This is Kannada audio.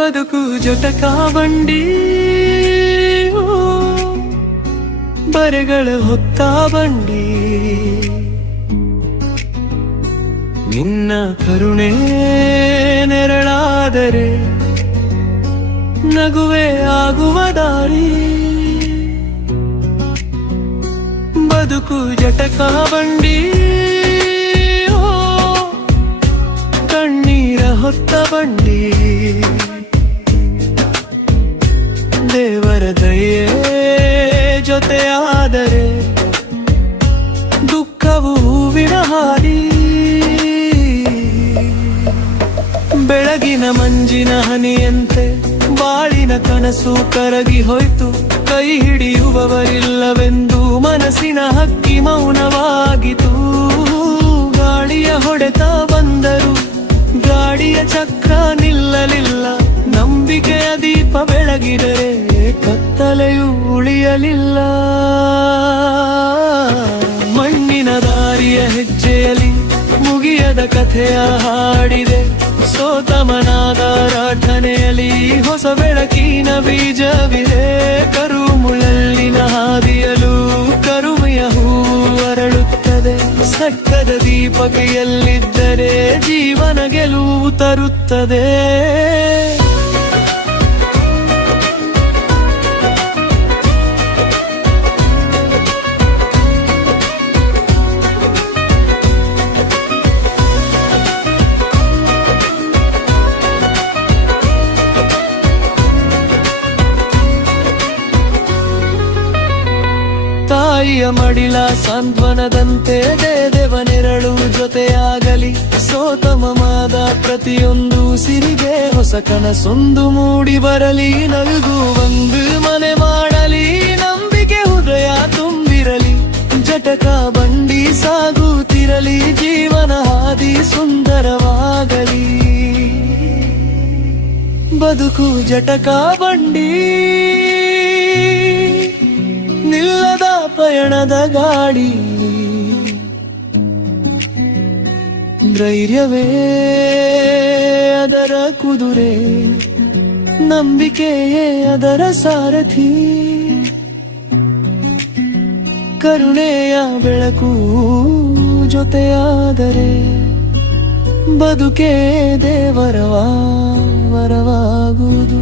ಬದುಕು ಜಟಕ ಬಂಡಿ, ಬರೆಗಳ ಹೊತ್ತ ಬಂಡಿ. ನಿನ್ನ ಕರುಣೆ ನೆರಳಾದರೆ ನಗುವೆ ಆಗುವ ದಾರಿ. ಬದುಕು ಜಟಕ ಬಂಡಿ, ಕಣ್ಣೀರ ಹೊತ್ತ ಬಂಡಿ. ದೇವರ ದಯೆ ಜೊತೆಯಾದರೆ ದುಃಖವು ಹೂವಿನ ಹಾಡಿ. ಬೆಳಗಿನ ಮಂಜಿನ ಹನಿಯಂತೆ ಬಾಳಿನ ಕನಸು ಕರಗಿ ಹೋಯ್ತು. ಕೈ ಹಿಡಿಯುವವರಿಲ್ಲವೆಂದು ಮನಸ್ಸಿನ ಹಕ್ಕಿ ಮೌನವಾಗಿತು. ಗಾಳಿಯ ಹೊಡೆತ ಬಂದರು ಗಾಡಿಯ ಚಕ್ರ ನಿಲ್ಲಲಿಲ್ಲ. ನಂಬಿಕೆಯ ದೀಪ ಬೆಳಗಿದರೆ ಕತ್ತಲೆಯು ಉಳಿಯಲಿಲ್ಲ. ಮಣ್ಣಿನ ದಾರಿಯ ಹೆಜ್ಜೆಯಲ್ಲಿ ಮುಗಿಯದ ಕಥೆಯ ಹಾಡಿದೆ. ಸೋತ ಮನಾದ ರಾಠನೆಯಲ್ಲಿ ಹೊಸ ಬೆಳಕಿನ ಬೀಜವಿದೆ. ಕರುಮುಳಲ್ಲಿನ ಹಾದಿಯಲು ಕರುಮೆಯ ಹೂವು ಅರಳುತ್ತದೆ. ಸಕ್ಕದ ದೀಪಕೆಯಲ್ಲಿದ್ದರೆ ಜೀವನ ಗೆಲುವು ತರುತ್ತದೆ. ತಾಯಿಯ ಮಡಿಲ ಸಾಂತ್ವನದಂತೆ ದೇವನೆರಳು ಜೊತೆಯಾಗಲಿ. ಸೋತ ಮಮದ ಪ್ರತಿಯೊಂದು ಸಿರಿಗೆ ಹೊಸ ಕನಸೊಂದು ಮೂಡಿ ಬರಲಿ. ನಲ್ಗೂ ಒಂದು ಮನೆ ಮಾಡಲಿ, ನಂಬಿಕೆ ಹೃದಯ ತುಂಬಿರಲಿ. ಜಟಕ ಬಂಡಿ ಸಾಗುತ್ತಿರಲಿ, ಜೀವನ ಹಾದಿ ಸುಂದರವಾಗಲಿ. ಬದುಕು ಜಟಕ ಬಂಡಿ, ನಿಲ್ಲದ ಪಯಣದ ಗಾಡಿ. ಧೈರ್ಯವೇ ಅದರ ಕುದುರೆ, ನಂಬಿಕೆಯೇ ಅದರ ಸಾರಥಿ. ಕರುಣೆಯ ಬೆಳಕು ಜೊತೆಯಾದರೆ ಬದುಕೇ ದೇವರ ವರವಾಗುವುದು.